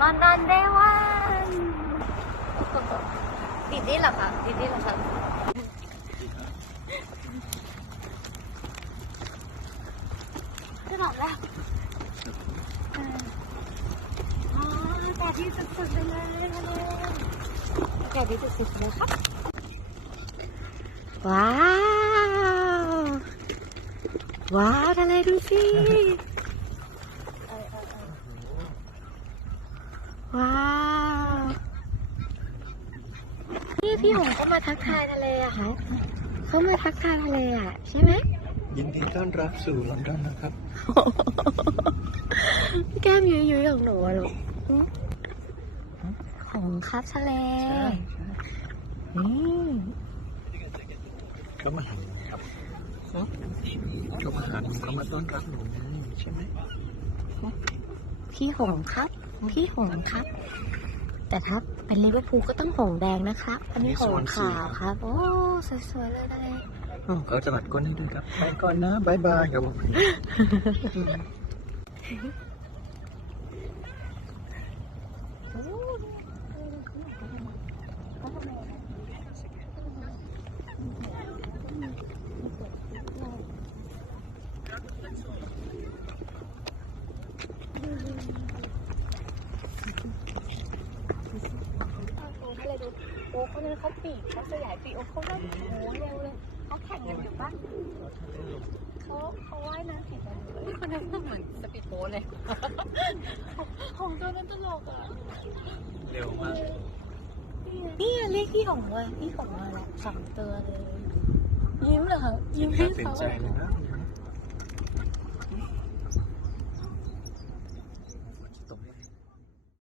ลอนดอนเดวันดิดนี่เหรอคะดิดนี่เหรอคะจะหลับแล้วอ๋ออากาศดีสุดๆไปเลยทะเลอากาศดีสุดๆเลยครับ ว้าว ว้าวทะเลดูสิ ว้าว นี่พี่หงก็มาทักทายทะเลอะคะเขามาทักทายทะเลอะใช่ไหมยินดีต้อนรับสู่ลอนดอนนะครับ แก้มยุยยุยของหนูอะลูกหึของครับทะเลใช่อืมเขามาหาหนูครับเขามาหาหนูเขามาต้อนรับหนูไงใช่ไหมพี่หงครับ พี่หงครับ แต่ถ้าเป็นลิเวอร์พูลก็ต้องหงแดงนะครับ อันนี้หงขาวครับ โอ้สวยๆเลยทะเลอ๋อเขาจะบัดก้นให้ด้วยครับไปก่อนนะบายบายครับผม โอ้ทะเลดู โอ้คนนั้นเขาปีกเขาสยายปีกโอ้เขาเล่นโอ้เร็วเลยเขาแข่งกันอยู่ปะเขาเขาว่ายน้ำกี่กันอยู่คนนั้นเหมือนสปีดโบ๊ทเลยของตัวนั้นตลกอะเร็วมากนี่เรียกพี่ของมาพี่ของมาแล้วสองตัวเลยยิ้มเหรอยิ้มให้เป็นเขาใจเลยนะ